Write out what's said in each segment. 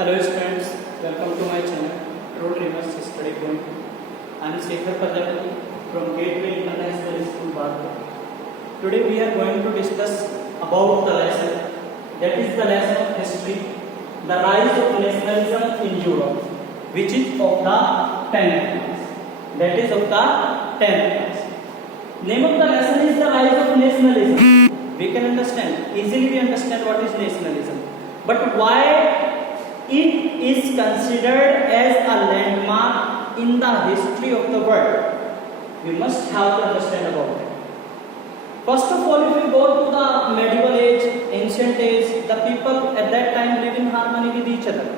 Hello students, welcome to my channel True Dreamers Study Point. I am Shekhar Prajapati from Gateway International School, Bhadra. Today we are going to discuss about the lesson, that is the lesson of history, the rise of nationalism in Europe, which is of the 10th class. That is of the 10th class. Name of the lesson is the rise of nationalism. We can understand, easily we understand what is nationalism. But why it is considered as a landmark in the history of the world? We must have to understand about it. First of all, if we go to the medieval age, ancient age, the people at that time live in harmony with each other.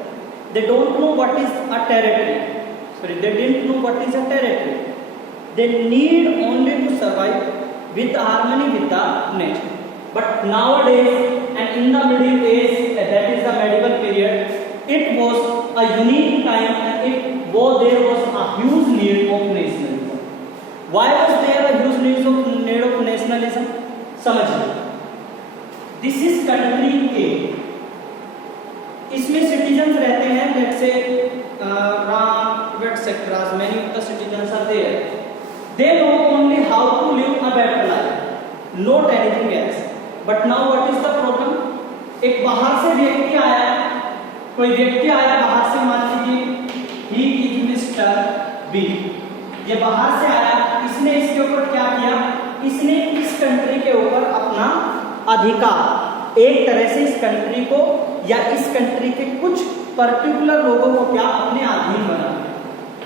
They don't know what is a territory. They didn't know what is a territory. They need only to survive with harmony with the nature. But nowadays, and in the Middle Age, that is the medieval period, it was a unique time and there was a huge need of nationalism. Why was there a huge need of nationalism? समझिए, this is country A. इसमें citizens रहते हैं, let's say around etc. Many of the citizens are there. They know only how to live a better life, not anything else. But now what is the problem? एक बाहर से व्यक्ति आया, कोई व्यक्ति आया बाहर से, मान लीजिए ही इज मिस्टर बी, ये बाहर से आया, इसने इसके ऊपर क्या किया? इसने इस कंट्री के ऊपर अपना अधिकार, एक तरह से इस कंट्री को या इस कंट्री के कुछ पर्टिकुलर लोगों को क्या अपने अधीन बना,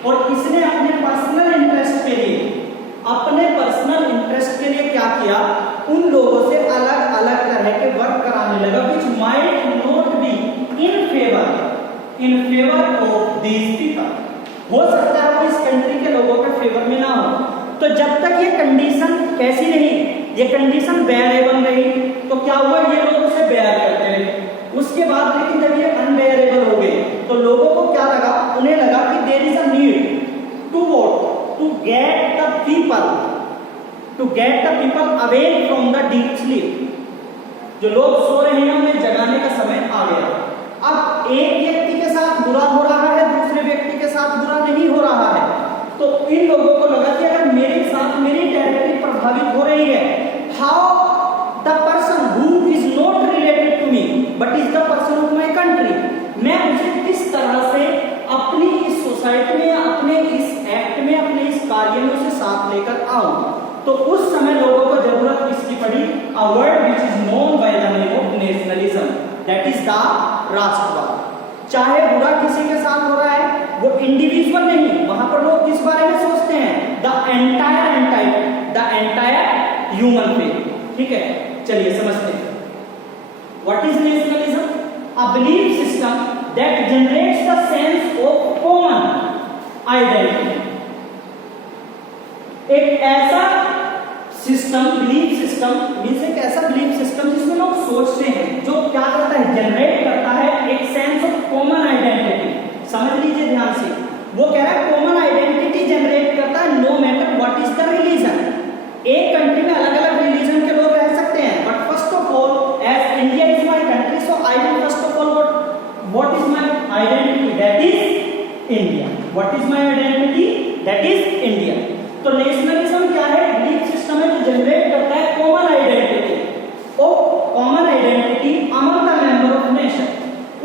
और इसने अपने पर्सनल इंटरेस्ट के लिए क्या किया? उन लोगों से अलग अलग तरह के वर्क कराने लगा, which might not be in favor of these people. हो सकता है वो इस कंट्री के लोगों के फेवर में ना हो. तो जब तक ये कंडीशन कैसी रही, ये कंडीशन बेयरेबल रही, तो क्या हुआ? ये लोग उसे बेयर करते रहे. उसके बाद लेकिन जब ये अनबेयरेबल हो गए, तो लोगों को क्या लगा? उन्हें लगा कि there is a need to what, to get the people away from the deep sleep. जो लोग सो रहे हैं उन्हें जगाने का समय आ गया. अब एक व्यक्ति के साथ बुरा हो रहा है, दूसरे व्यक्ति के साथ बुरा नहीं हो रहा है, तो इन लोगों को लगा कि अगर मेरे साथ मेरी टेरिटरी प्रभावित हो रही है, how the person who is not related to me but is the person of my country, मैं मुझे किस तरह से अपनी इस सोसाइटी में, अपने इस एक्ट में, अपने इस कार्य में उसे साथ लेकर आऊं. तो उस समय लोगों को जरूरत किसकी पड़ी? A word which is known by the name of nationalism, that is the राष्ट्रवाद. चाहे बुरा किसी के साथ हो रहा है, वो इंडिविजुअल नहीं, वहां पर लोग किस बारे में सोचते हैं? The entire human being. ठीक है, चलिए समझते हैं. What is nationalism? A belief system that generates the sense of common identity. एक ऐसा सिस्टम, बिलीफ सिस्टम मीन्स एक ऐसा बिलीफ सिस्टम जिसमें लोग सोचते हैं, जो क्या करता है? जनरेट करता है एक सेंस ऑफ कॉमन आइडेंटिटी. समझ लीजिए ध्यान से, वो कह रहा है कॉमन आइडेंटिटी जनरेट करता है no matter what is the religion. एक कंट्री में अलग अलग रिलीजन के लोग रह सकते हैं, but first of all as India is my country, so I will first of all what is my identity, that is India. What is my identity, that is India. तो nationalism क्या है? Belief system है जो generate करता है common identity. Common identity among the member of nation.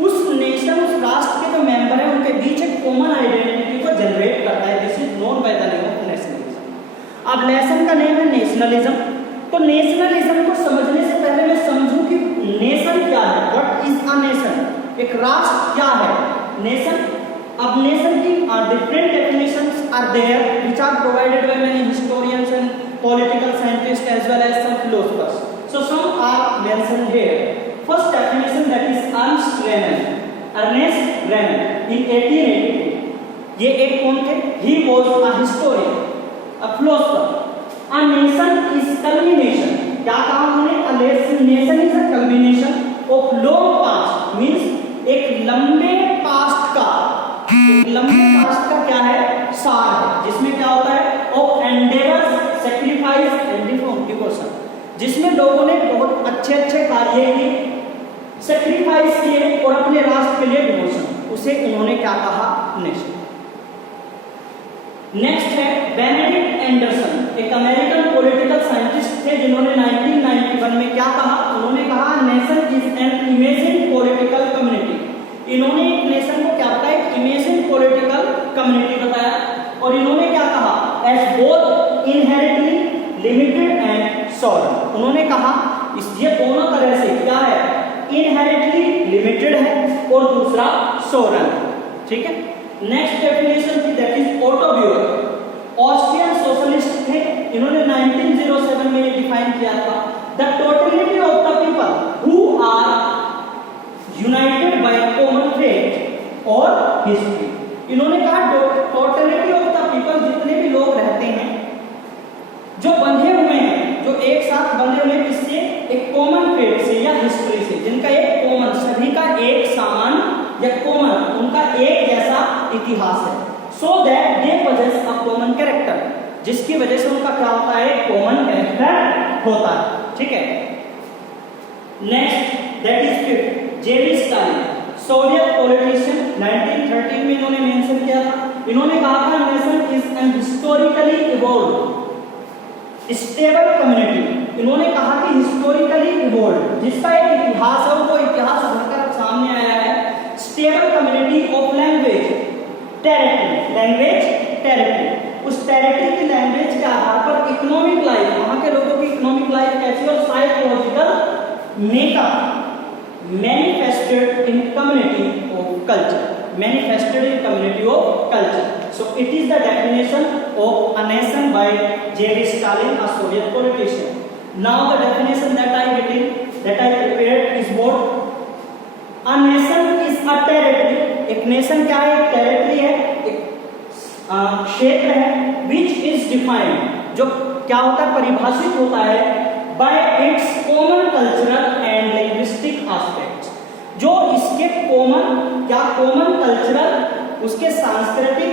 उस nation, उस राष्ट्र के जो मेंबर हैं उनके बीच एक कॉमन आइडेंटिटी को जनरेट करता है. This is known by the name of nationalism. अब लेसन का नेम है नेशनलिज्म. तो नेशनलिज्म को समझने से पहले मैं समझूं कि नेशन क्या है. What is a nation? एक राष्ट्र क्या है? नेशन. अब नेशन की different definitions are there which are provided by many historians and political scientists as well as some philosophers. So some are mentioned here. First definition, that is Ernest Renan in 1882. ये एक कौन थे? He was a historian, a philosopher. A nation is culmination. क्या कहा उन्होंने? A nation is a culmination of long past, means एक लंबे past का क्या है? सार है, जिसमें क्या होता है? Of endeavours, sacrifice and devotion, जिसमें लोगों ने बहुत अच्छे कार्य किए, सैक्रिफाइस किए और अपने राष्ट्र के लिए डिवोशन. उसे उन्होंने क्या कहा? नेशन। नेक्स्ट है बेनेडिक्ट एंडरसन, एक अमेरिकन पॉलिटिकल साइंटिस्ट थे जिन्होंने 1991 में क्या कहा? उन्होंने कहा nation is an imagine political community. इन्होंने एक नेशन को क्या बताया? एक इमेजिन पॉलिटिकल कम्युनिटी बताया। और इन्होंने क्या कहा? As both inherently limited and sovereign. उन्होंने कहा ये दोनों तरह से क्या है? इनहेरिटली लिमिटेड है और दूसरा सॉवरेन। ठीक है। नेक्स्ट डेफिनेशन थी that is Otto Bauer, Austrian socialist थे। इन्होंने 1907 में ये डिफाइन किया था the totality of the people who are united by common faith और हिस्ट्री। इन्होंने कहा टोटलिटी ऑफ द पीपल, जितने भी लोग रहते हैं जो बंधे हुए हैं, जो एक साथ बंधे हुए किससे? एक कॉमन फेथ से या हिस्ट्री से, जिनका एक कॉमन, सभी का एक समान या कॉमन, उनका एक जैसा इतिहास है। So that they possess a common character, जिसकी वजह से उनका क्या होता है? कॉमन कैरेक्टर होता है। ठीक है। नेक्स्ट दैट इज फिफ्थ, जेवी स्टालिन, सोवियत पॉलिटिशियन, 1913 में इन्होंने मेंशन किया था। इन्होंने कहा था nation is an historically evolved stable community. इन्होंने कहा कि हिस्टोरिकली इवॉल्व्ड, जिसका एक इतिहास है, वो इतिहास उभरकर सामने आया है। Stable community of language territory, language territory, उस टेरिटरी की लैंग्वेज के आधार पर इकोनॉमिक लाइफ, वहां के लोगों की इकोनॉमिक लाइफ कैसी, और psychological makeup manifested in community of culture, manifested in community of culture. So it is the definition of a nation by J.V. Stalin, a Soviet politician. Now the definition that I prepared is what? A nation is a territory. एक nation क्या है? एक territory है, एक क्षेत्र है, which is defined, जो क्या होता है? परिभाषित होता है by its common cultural and linguistic aspects, जो इसके कॉमन कल्चरल, उसके सांस्कृतिक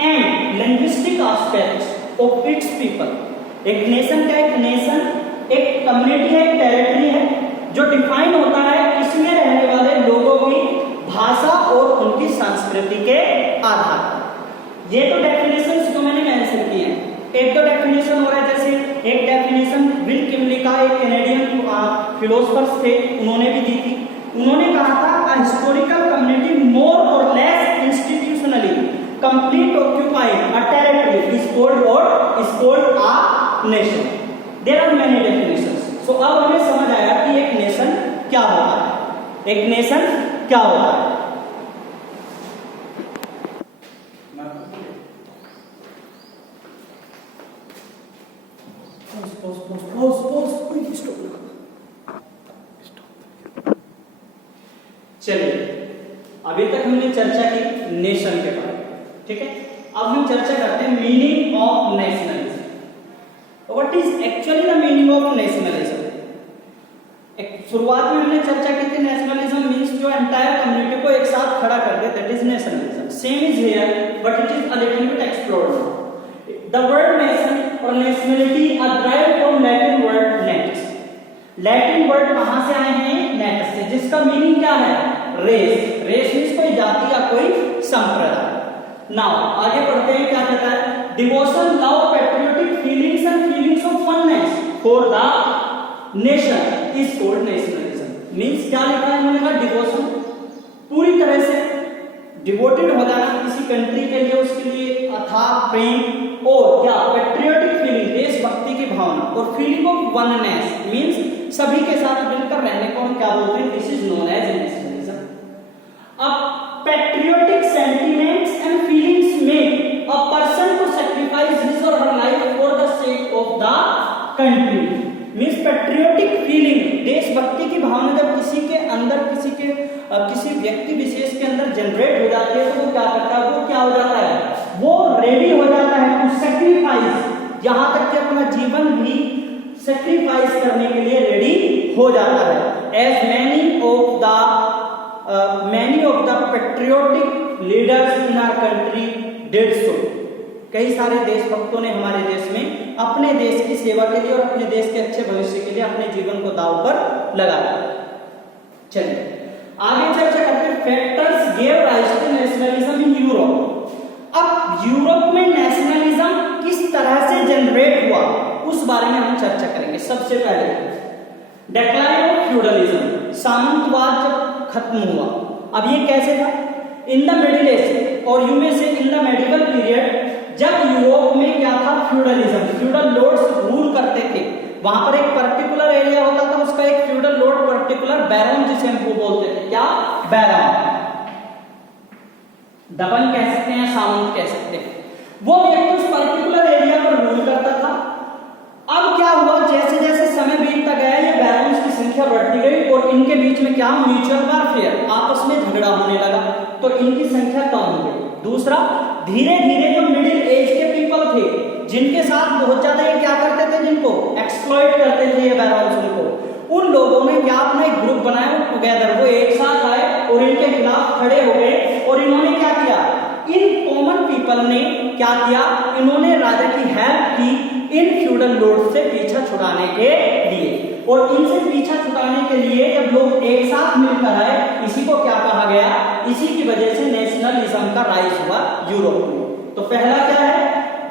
and linguistic aspects of its people. एक नेशन क्या? एक नेशन एक कम्युनिटी है, एक टेरिटरी है, जो डिफाइन होता है इसमें रहने वाले लोगों की भाषा और उनकी संस्कृति के आधार पर। ये तो डेफिनेशंस जो मैंने मेंशन किए हैं। एक तो डेफिनेशन हो रहा है, जैसे एक डेफिनेशन विल किमली का, एक कैनेडियन फिलोसोफर्स थे, उन्होंने भी दी थी। उन्होंने कहा था a historical community more or less institutionally complete occupying a territory is called a nation. There are many definitions. So अब हमें समझ आया कि एक नेशन क्या होता है, एक नेशन क्या होता है। चलिए, अभी तक हमने चर्चा की नेशन के बारे में, ठीक है। अब हम चर्चा करते हैं meaning of nationalism. What is actually the meaning of nationalism? शुरुआत में हमने चर्चा की थी नेशनलिज्म मींस जो एंटायर कम्युनिटी को एक साथ खड़ा कर दे, that is nationalism. Same is here but it is a little bit explored. The word nation और nationality are derived from Latin word nets. Latin word कहां से आए हैं? नेट्स से, जिसका मीनिंग क्या है? रेस। रेस मींस कोई जाति या कोई संप्रदाय। नाउ आगे बढ़ते हैं, क्या कहता है? Devotion, love, patriotic feelings and feelings of oneness for the nation is called nationalism. Means क्या लिखा है इन्होंने? कहा डिवोशन, पूरी तरह से डिवोटेड हो जाना किसी कंट्री के लिए, उसके लिए अथाह प्रेम, और क्या? पैट्रियोटिक फीलिंग, देशभक्ति की भावना, और फीलिंग ऑफ वननेस मींस सभी के साथ मिलकर रहने को हम क्या बोलते हैं? This is known as nationalism. अब patriotic sentiments and feelings make a person to sacrifice his or her life for the sake of the country. Means patriotic feeling, देशभक्ति की भावना जब किसी के अंदर, किसी व्यक्ति विशेष के अंदर जनरेट हो जाती है, तो वो क्या करता है? वो क्या हो जाता है? वो रेडी हो जाता है टू सैक्रिफाइस, यहां तक कि अपना जीवन भी सैक्रिफाइस करने के लिए रेडी हो जाता है। As many of the patriotic leaders in our country did so। कई सारे देशभक्तों ने हमारे देश में अपने देश की सेवा के लिए और अपने देश के अच्छे भविष्य के लिए अपने जीवन को दांव पर लगाया। चलिए आगे चर्चा करते हैं factors gave rise to nationalism in Europe. अब यूरोप में नेशनलिज्म किस तरह से जनरेट हुआ उस बारे में हम चर्चा करेंगे। सबसे पहले डिक्लाइन ऑफ फ्यूडलिज्म, सामंतवाद जब खत्म हुआ। अब ये कैसे था? इन द मिडिल एज और यू में से इन द मेडिवल पीरियड, जब यूरोप में क्या था? फ्यूडलिज्म, फ्यूडल लॉर्ड्स रूल करते थे। वहां पर एक पर्टिकुलर एरिया होता था, उसका एक फ्यूडल लॉर्ड, पर्टिकुलर बैरन जिसे हम बोलते थे, क्या? बैरन, दबन कह सकते हैं, सामंत कह सकते हैं। वो व्यक्ति उस पर्टिकुलर एरिया पर रूल करता था। अब क्या हुआ? जैसे जैसे समय बीतता गया ये बैरन्स की संख्या बढ़ती गई और इनके बीच में क्या? म्यूचुअल वॉरफेयर, आपस में झगड़ा होने लगा, तो इनकी संख्या कम हो गई। दूसरा, धीरे धीरे जो मिडिल एज के पीपल थे, जिनके साथ बहुत ज्यादा ये क्या करते थे, जिनको एक्सप्लॉइट करते थे ये बैरन्स, उनको, उन लोगों ने क्या अपना एक ग्रुप बनाया टुगेदर, वो एक साथ आए और इनके खिलाफ खड़े हो गए। और इन्होंने क्या किया? इन कॉमन पीपल ने क्या किया? इन्होंने राजा की हेल्प की इन फ्यूडल लॉर्ड से पीछा छुड़ाने के लिए। और इनसे पीछा छुड़ाने के लिए जब लोग एक साथ मिलकर आए, इसी को क्या कहा गया? इसी की वजह से नेशनलिज्म का राइज हुआ यूरोप में। तो पहला क्या है?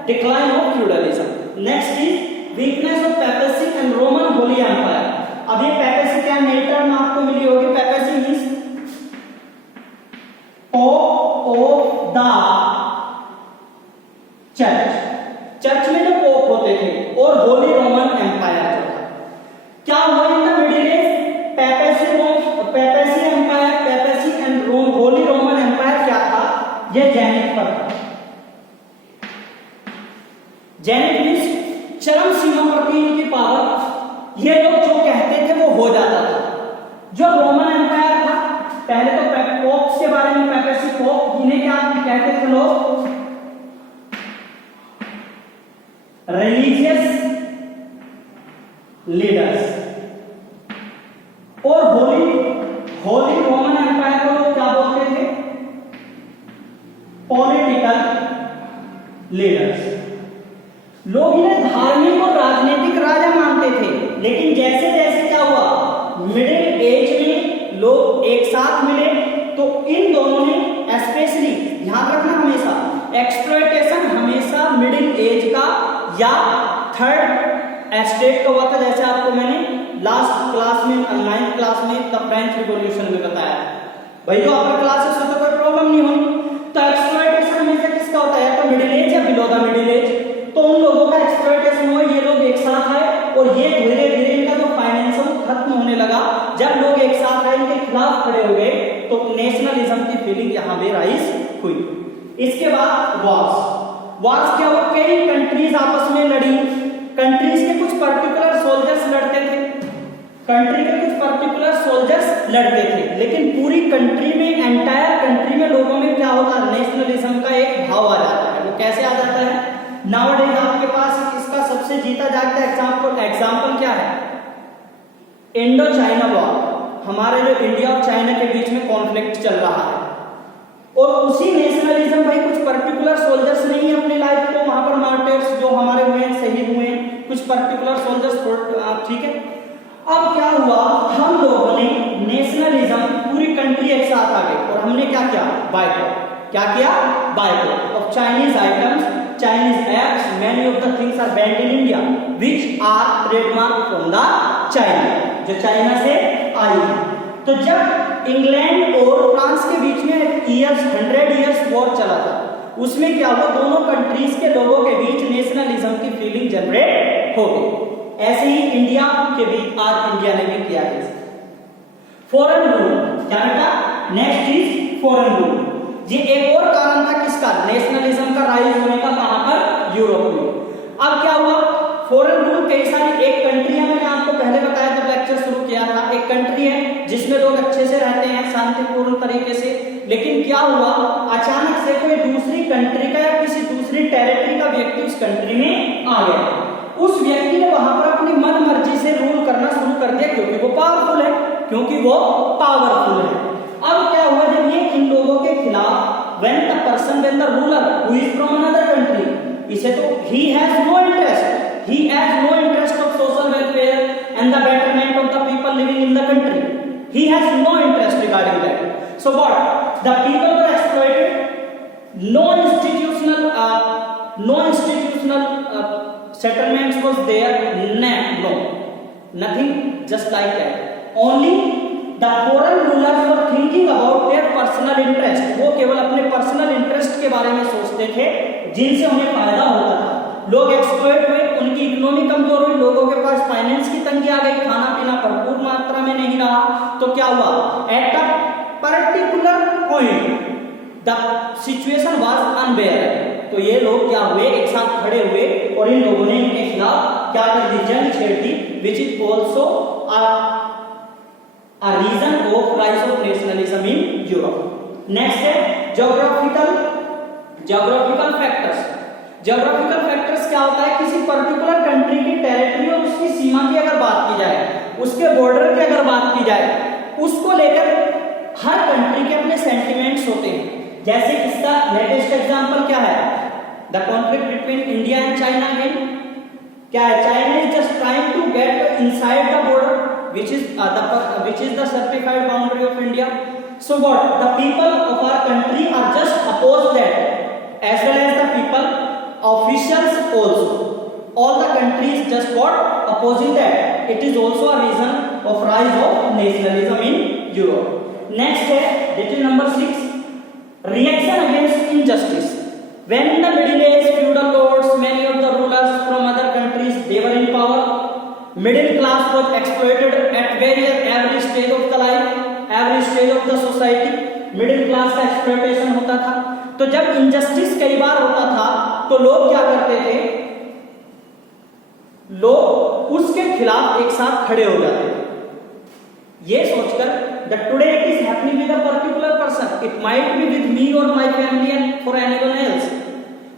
Decline of feudalism. Next is weakness of papacy and Roman holy empire. अब ये पेपेसी क्या नई टर्म आपको मिली होगी? Papacy means pope of the church, church में जो पोप होते थे, और होली रोमन एम्पायर जो था। क्या हुआ in the middle age? Papacy empire, papacy and holy Roman empire क्या था? ये जेनिथ पर था। जेनिथ मींस चरम सीमा पर थी इनकी पावर। ये लोग जो कहते थे वो हो जाता था। जो रोमन एम्पायर था, पहले तो पोप्स के बारे में, पेपेसी पोप, इन्हें क्या कहते थे लोग? Religious leaders. और होली रोमन एम्पायर को लोग क्या बोलते थे? Political leaders. लोग इन्हें धार्मिक और राजनीतिक राजा मानते थे। लेकिन जैसे जैसे क्या हुआ? मिडिल एज में लोग एक साथ मिले, तो इन दोनों ने स्पेशली ध्यान रखना हमेशा, एक्सप्लॉयटेशन हमेशा मिडिल एज का या थर्ड एस्टेट का हुआ था। जैसे आपको मैंने लास्ट क्लास में, 9th क्लास में द फ्रेंच रिवॉल्यूशन में बताया। भाई जो आपका क्लास है उसमें तो कोई प्रॉब्लम नहीं होगी। तो एक्सप्लॉयटेशन हमेशा किसका होता है? या तो मिडिल एज या बिलो द मिडिल एज। तो उन लोगों का एक्सप्लॉयटेशन हुआ, ये लोग एक साथ आए और ये धीरे धीरे इनका जो फाइनेंशियल खत्म होने लगा। जब लोग एक साथ आए, इनके खिलाफ खड़े हो गए, तो नेशनलिज्म की फीलिंग यहां पे राइज हुई। इसके बाद वॉर्स क्या हुआ? कई कंट्रीज आपस में लड़ी। कंट्रीज के कुछ पर्टिकुलर सोल्जर्स लड़ते थे, कंट्री के कुछ पर्टिकुलर सोल्जर्स लड़ते थे, लेकिन पूरी कंट्री में, एंटायर कंट्री में लोगों में क्या होगा? नेशनलिज्म का एक भाव आ जाता है। वो कैसे आ जाता है? नाउअडेज आपके पास इसका सबसे जीता जागता एग्जाम्पल क्या है? Indo China war. हमारे जो इंडिया और चाइना के बीच में कॉन्फ्लिक्ट चल रहा है, और उसी नेशनलिज्म भाई कुछ पर्टिकुलर सोल्जर्स नहीं है अपनी लाइफ को वहां पर मार्टिर्स जो हमारे हुए हैं, शहीद हुए हैं, कुछ पर्टिकुलर सोल्जर्स, ठीक है। अब क्या हुआ? हम लोगों ने नेशनलिज्म, पूरी कंट्री एक साथ आ गई और हमने क्या किया? बायकॉट। क्या किया? Boycott of Chinese items, Chinese apps, many of the things are banned in India which are trademark from the China, जो चाइना से आई है। तो जब इंग्लैंड और फ्रांस के बीच में 100 इयर्स वॉर चला था, उसमें क्या हुआ? दोनों कंट्रीज के लोगों के बीच नेशनलिज्म की फीलिंग जनरेट हो गई। ऐसे ही इंडिया के बीच आज इंडिया ने भी किया है। फॉरेन रूल क्या बेटा? Next is foreign rule. ये एक और कारण था किसका? नेशनलिज्म का राइज होने का। कहां पर? यूरोप में। अब क्या हुआ? फॉरेन रूल कई सारी, एक कंट्री है, मैंने आपको पहले बताया जब लेक्चर शुरू किया था, एक कंट्री है जिसमें लोग अच्छे से रहते हैं शांतिपूर्ण तरीके से, लेकिन क्या हुआ? अचानक से कोई दूसरी कंट्री का या किसी दूसरी टेरिटरी का व्यक्ति उस कंट्री में आ गया। उस व्यक्ति ने वहां पर अपनी मन मर्जी से रूल करना शुरू कर दिया, क्योंकि वो पावरफुल है, अब क्या हुआ? जब ये इन लोगों के खिलाफ, when the person, when the ruler who is from another country, इसे तो he has no interest of social welfare and the betterment of the people living in the country, he has no interest regarding that. So what? The people were exploited. No institutional settlements was there. No, nothing just like that. Only the foreign rulers were thinking about their personal interest. वो केवल अपने personal interest के बारे में सोचते थे जिनसे उन्हें फायदा होता था. लोग एक्सप्लॉइट हुए, उनकी इकोनॉमी कमजोर हुई, लोगों के पास फाइनेंस की तंगी आ गई, खाना पीना भरपूर मात्रा में नहीं रहा. तो क्या हुआ? At a particular point the situation was unbearable. तो ये लोग क्या हुए? एक साथ खड़े हुए और इन लोगों ने इनके खिलाफ क्या कर दी? जंग छेड़ दी. Which is also a reason of rise of nationalism in Europe. Next है geographical factors. Geographical factors क्या होता है? किसी पर्टिकुलर कंट्री की टेरिटरी और उसकी सीमा की अगर बात की जाए, उसके बॉर्डर की अगर बात की जाए, उसको लेकर हर कंट्री के अपने सेंटिमेंट्स होते हैं. जैसे इसका लेटेस्ट एग्जांपल क्या है? The conflict between India and China. Again क्या है? China is just trying to get inside the border which is the certified boundary of India. So what? The people of our country are just opposed that, as well as the people officials also. All the countries just what? Opposing that. It is also a reason of rise of nationalism in Europe. Next है detail number 6, reaction against injustice. When in the Middle Age feudal lords, many of the rulers from other countries, they were in power. Middle class was exploited at every stage of the life, every stage of the society. Middle class का exploitation होता था. तो जब injustice कई बार होता था तो लोग क्या करते थे? लोग उसके खिलाफ एक साथ खड़े हो जाते थे ये सोचकर that today it is happening with a particular person, it might be with me or my family and for anyone else.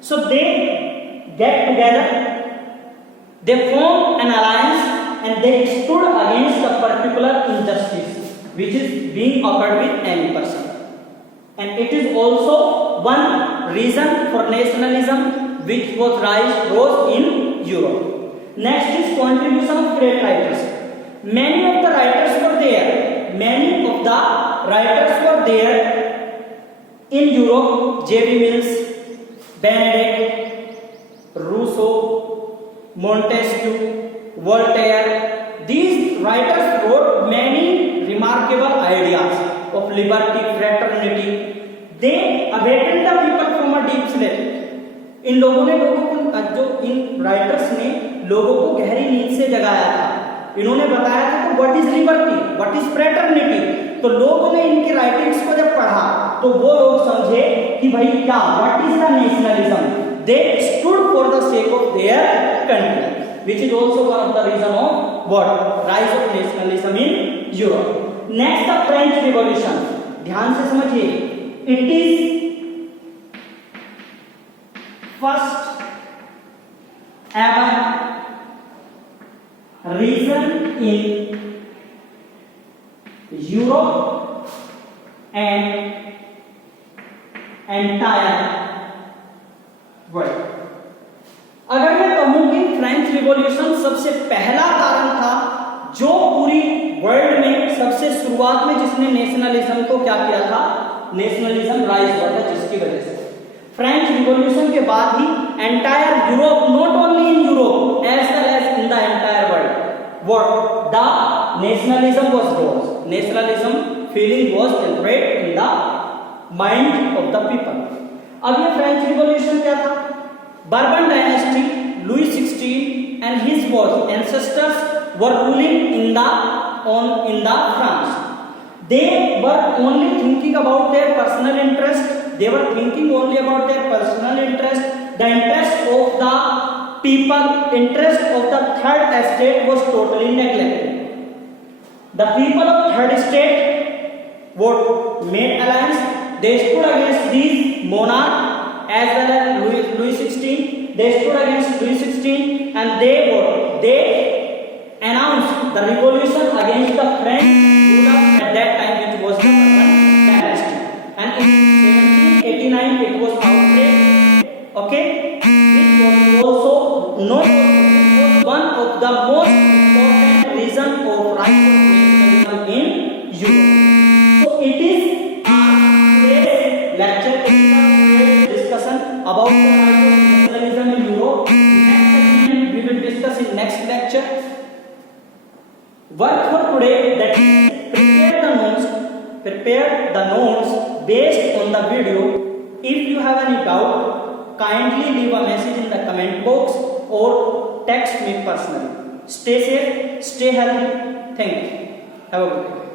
So they get together, they formed an alliance and they stood against a particular injustice which is being occurred with any person. And it is also one reason for nationalism which rose in Europe. Next is contribution of great writers. Many of the writers were there in Europe. J.B. Mills, Benedict, Rousseau, Montesquieu, Voltaire. These writers wrote many remarkable ideas of liberty, fraternity. They awakened the people from a deep sleep. इन लोगों ने जो इन writers ने लोगों को गहरी नींद से जगाया था. इन्होंने बताया था कि what is liberty, what is fraternity. तो लोगों ने इनकी राइटिंग्स को जब पढ़ा तो वो लोग समझे कि भाई क्या what is the nationalism. They stood for the sake of their country, which is also one of the reason of what? Rise of nationalism in Europe. Next, the French Revolution. ध्यान से समझिए. It is first ever reason in Europe and entire world. अगर मैं कहूं कि French revolution सबसे पहला कारण था जो पूरी वर्ल्ड में सबसे शुरुआत में जिसने नेशनलिज्म को क्या किया था? नेशनलिज्म राइज हुआ था, जिसकी वजह से फ्रेंच रिवॉल्यूशन के बाद ही entire Europe, not only in Europe as well as in the entire world, what the nationalism was rose. Nationalism feeling was generated in the mind of the people. अब ये फ्रेंच रिवॉल्यूशन क्या था? Bourbon dynasty, Louis XVI and his ancestors were ruling in the France. They were only thinking about their personal interest. They were thinking only about their personal interest. The interest of the people, interest of the third estate was totally neglected. The people of third estate made alliance. They stood against these monarchs as well as Louis XVI. They stood against Louis XVI and they announced the revolution against the French rulers at that time, which was the Bourbon dynasty. And in 1789 it was outlawed. Okay, which was also not one of the most important reasons of rise of nationalism in Europe. So it about the nationalism in Europe. Next segment we will discuss in next lecture. Work for today, that is prepare the notes based on the video. If you have any doubt, kindly leave a message in the comment box or text me personally. Stay safe, stay healthy. Thank you. Have a good day.